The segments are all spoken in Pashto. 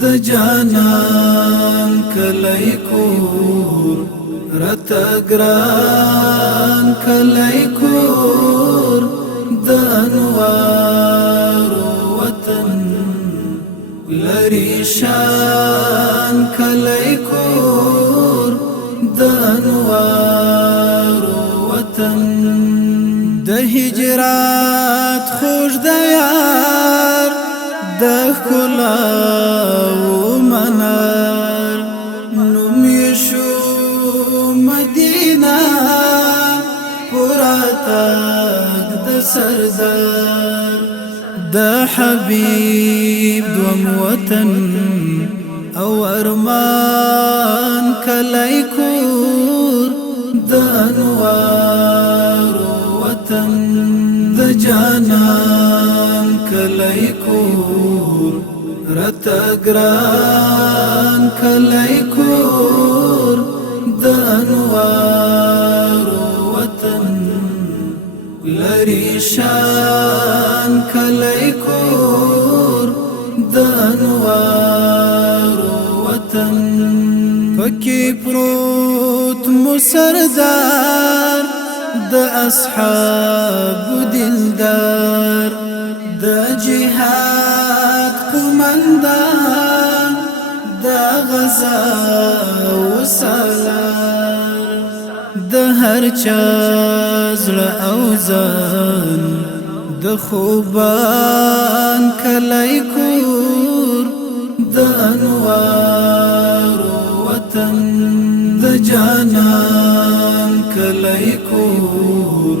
د جانان کلی کور راته ګران کلی کور د انوارو وطن لري شان کلی کور د انوارو وطن د هجرات خوش د یار د ښکلا منار نوم یې شو مدینه پورا تاک د سردار د حبیب دوم وطن او ارمان کلی کور د انوارو وطن د جانان کلی کور راته ګران کلی کور د انوارو وطن لري شان کلی کور د انوارو وطن پکې پروت مسردار د اصحاب دلدار د جهاد قمندان د غزا وسالار د هر چا زړه او ځان د خوبان کلی کور د انوارو وطن د جانان کلی کور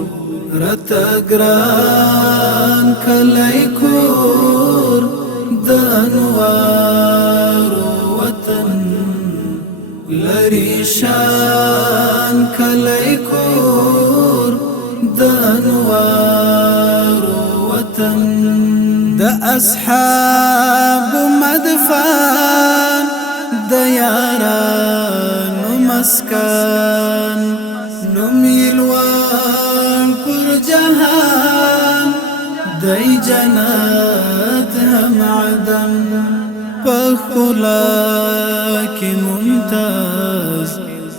راته ګران کلی کور د انوارو وطن لري شان کلی کور د انوارو وطن د اصحاب مدفن د یارانو مسکن نوم یې لوړ پر جهان دی جنت هم عدم په ښکلا کې ممتاز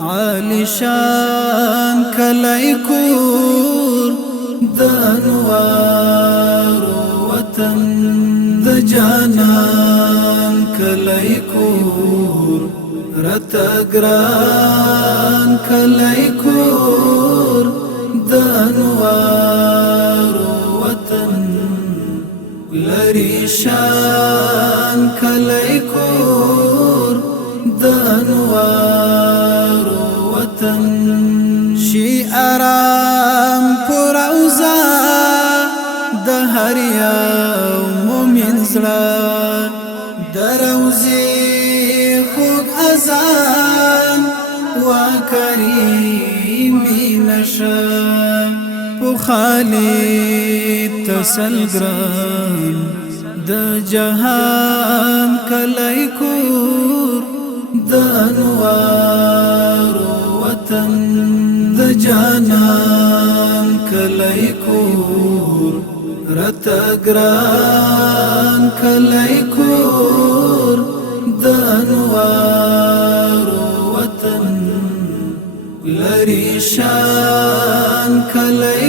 عالی شان کلی کور د انوارو وطن د جانان کلی کور راته ګران کلی کور د انوارو وطن لري شان کلی کور د انوارو وطن شي آرام پر روضه د هر یو مومن زړه د روضې خوږ اذان وکریمي نشه په خالد تسل ګران د جهان کلی کور د انوارو وطن د جانان کلی کور راته ګران کلی کور د انوارو وطن لري شان کلی